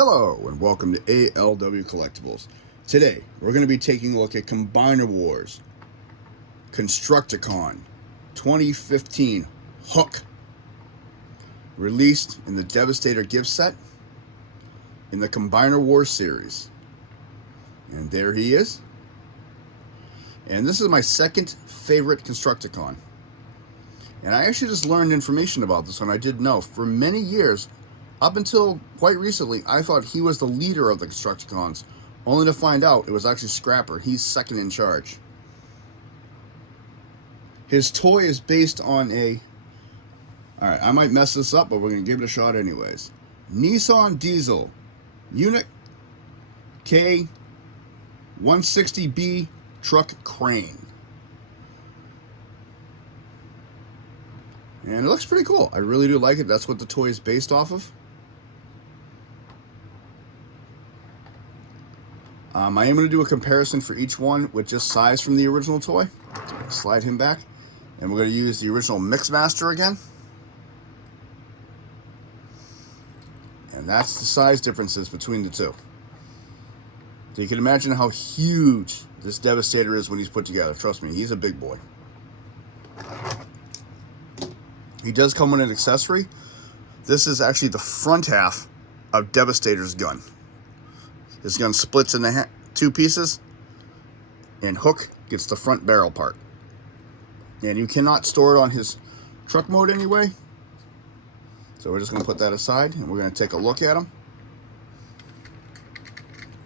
Hello and welcome to ALW Collectibles. Today we're going to be taking a look at Combiner Wars Constructicon 2015 Hook, released in the Devastator gift set in the Combiner Wars series. And there he is. And this is my second favorite Constructicon. And I actually just learned information about this one I didn't know. For many years, up until quite recently, I thought he was the leader of the Constructicons, only to find out it was actually Scrapper. He's second in charge. His toy is based on a... Alright, I might mess this up, but we're going to give it a shot anyways. Nissan Diesel Unit K160B truck crane. And it looks pretty cool. I really do like it. That's what the toy is based off of. I am going to do a comparison for each one with just size from the original toy. Slide him back. And we're going to use the original Mixmaster again. And that's the size differences between the two. So you can imagine how huge this Devastator is when he's put together. Trust me, he's a big boy. He does come with an accessory. This is actually the front half of Devastator's gun. His gun splits into two pieces, and Hook gets the front barrel part. And you cannot store it on his truck mode anyway. So we're just going to put that aside, and we're going to take a look at him.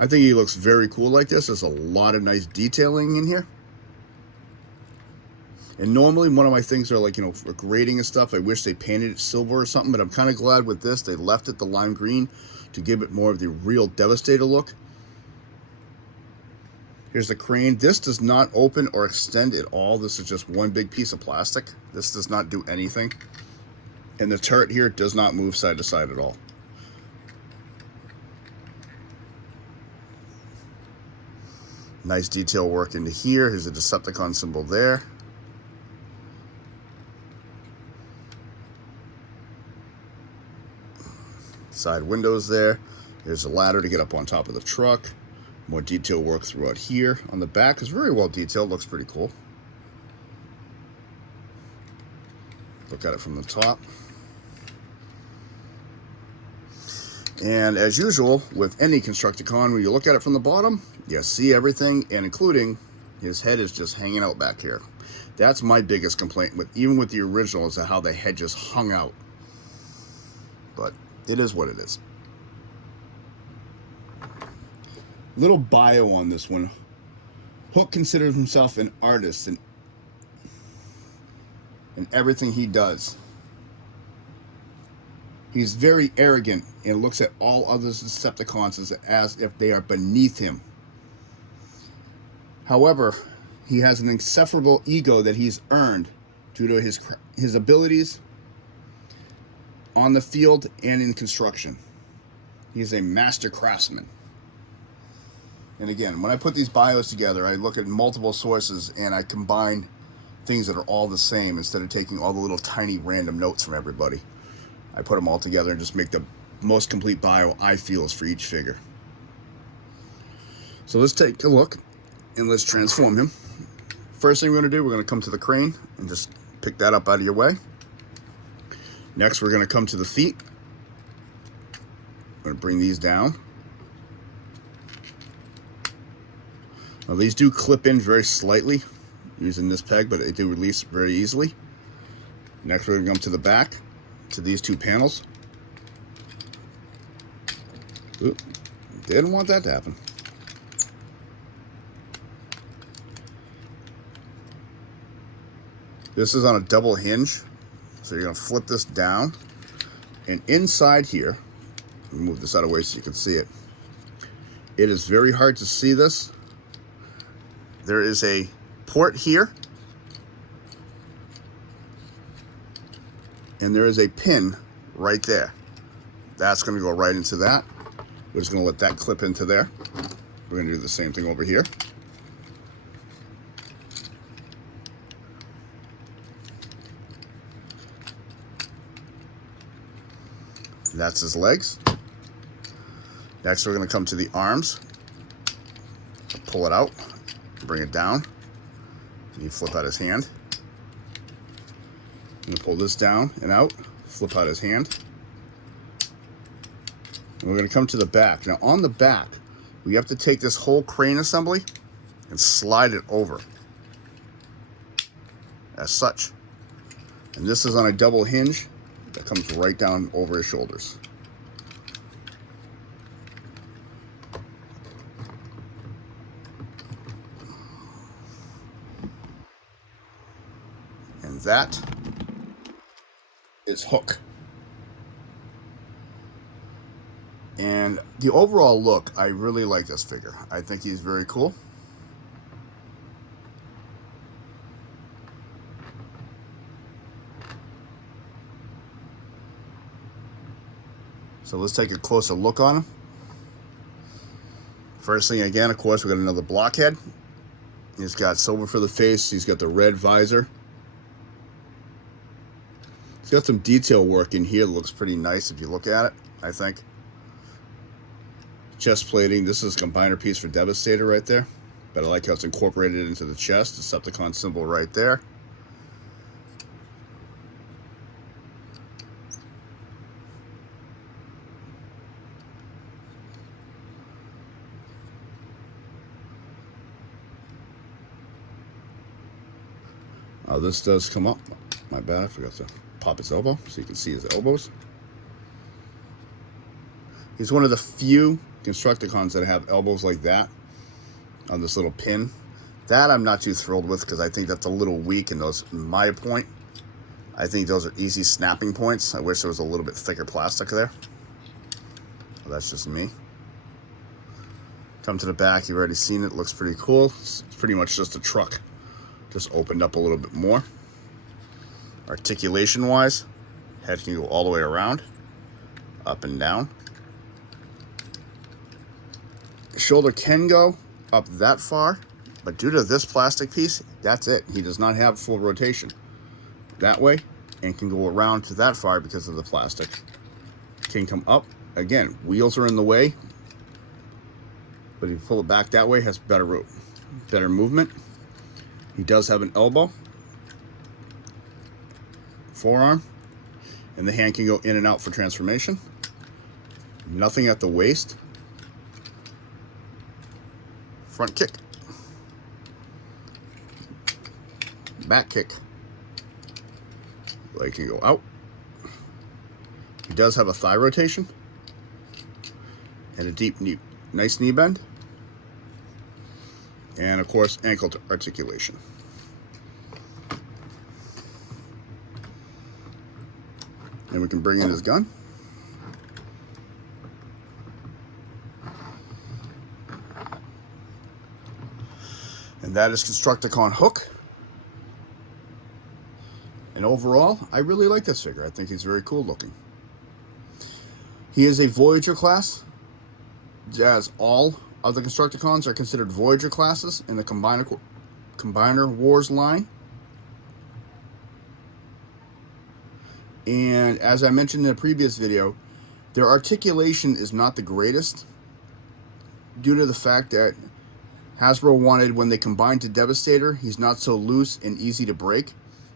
I think he looks very cool like this. There's a lot of nice detailing in here. And normally one of my things are like, for grading and stuff, I wish they painted it silver or something, but I'm kind of glad with this they left it the lime green to give it more of the real Devastator look. Here's the crane. This does not open or extend at all. This is just one big piece of plastic. This does not do anything. And the turret here does not move side to side at all. Nice detail work into here. Here's a Decepticon symbol there. Side windows there. There's a ladder to get up on top of the truck. More detail work throughout here. On the back is very well detailed. Looks pretty cool. Look at it from the top. And as usual, with any Constructicon, when you look at it from the bottom, you see everything, and including his head is just hanging out back here. That's my biggest complaint, even with the original, is how the head just hung out. But it is what it is. Little bio on this one. Hook considers himself an artist in everything he does. He's very arrogant and looks at all other Decepticons as if they are beneath him. However, he has an insufferable ego that he's earned due to his abilities on the field and in construction. He's a master craftsman. And again, when I put these bios together, I look at multiple sources and I combine things that are all the same instead of taking all the little tiny random notes from everybody. I put them all together and just make the most complete bio I feel is for each figure. So let's take a look and let's transform him. First thing we're going to do, we're going to come to the crane and just pick that up out of your way. Next, we're going to come to the feet. I'm going to bring these down. Now, these do clip in very slightly using this peg, but they do release very easily. Next, we're going to come to the back, to these two panels. Oop, didn't want that to happen. This is on a double hinge, so you're going to flip this down, and inside here, move this out of the way so you can see it. It is very hard to see this. There is a port here, and there is a pin right there. That's going to go right into that. We're just going to let that clip into there. We're going to do the same thing over here. That's his legs. Next, we're going to come to the arms. Pull it out, bring it down. You flip out his hand. I'm going to pull this down and out, flip out his hand. And we're going to come to the back. Now on the back, we have to take this whole crane assembly and slide it over as such. And this is on a double hinge that comes right down over his shoulders. And that is Hook. And the overall look, I really like this figure. I think he's very cool. So let's take a closer look on him. First thing, again, of course, we got another blockhead. He's got silver for the face. He's got the red visor. He's got some detail work in here that looks pretty nice if you look at it, I think. Chest plating. This is a combiner piece for Devastator right there. But I like how it's incorporated into the chest. The Decepticon symbol right there. This does come up. My bad, I forgot to pop his elbow so you can see his elbows. He's one of the few Constructicons that have elbows like that on this little pin. That I'm not too thrilled with because I think that's a little weak in those, in my point. I think those are easy snapping points. I wish there was a little bit thicker plastic there. Well, that's just me. Come to the back, you've already seen it. Looks pretty cool. It's pretty much just a truck. Just opened up a little bit more. Articulation wise, head can go all the way around, up and down. Shoulder can go up that far, but due to this plastic piece, that's it. He does not have full rotation that way and can go around to that far because of the plastic. Can come up. Again, wheels are in the way, but if you pull it back that way, it has better movement. He does have an elbow, forearm, and the hand can go in and out for transformation. Nothing at the waist. Front kick. Back kick. Leg can go out. He does have a thigh rotation and a deep knee, nice knee bend. And of course, ankle articulation. And we can bring in his gun. And that is Constructicon Hook. And overall, I really like this figure. I think he's very cool looking. He is a Voyager class, as all of the Constructicons are considered Voyager classes in the Combiner Wars line. And as I mentioned in a previous video, their articulation is not the greatest due to the fact that Hasbro wanted, when they combine to Devastator, he's not so loose and easy to break,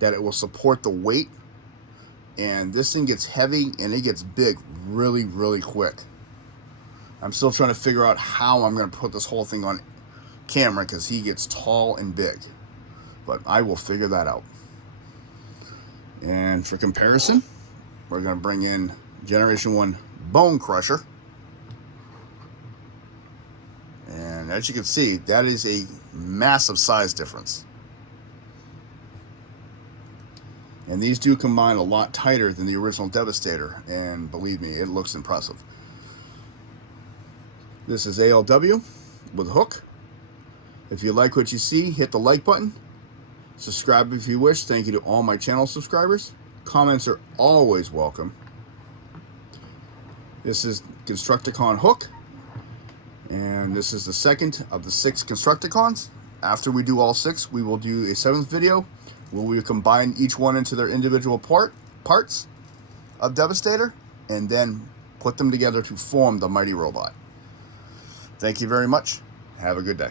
that it will support the weight. And this thing gets heavy and it gets big really, really quick. I'm still trying to figure out how I'm going to put this whole thing on camera because he gets tall and big. But I will figure that out. And for comparison, we're going to bring in Generation 1 Bone Crusher. And as you can see, that is a massive size difference. And these do combine a lot tighter than the original Devastator. And believe me, it looks impressive. This is ALW with Hook. If you like what you see, hit the like button. Subscribe if you wish. Thank you to all my channel subscribers. Comments are always welcome. This is Constructicon Hook. And this is the second of the 6 Constructicons. After we do all 6, we will do a 7th video where we combine each one into their individual parts of Devastator and then put them together to form the mighty robot. Thank you very much. Have a good day.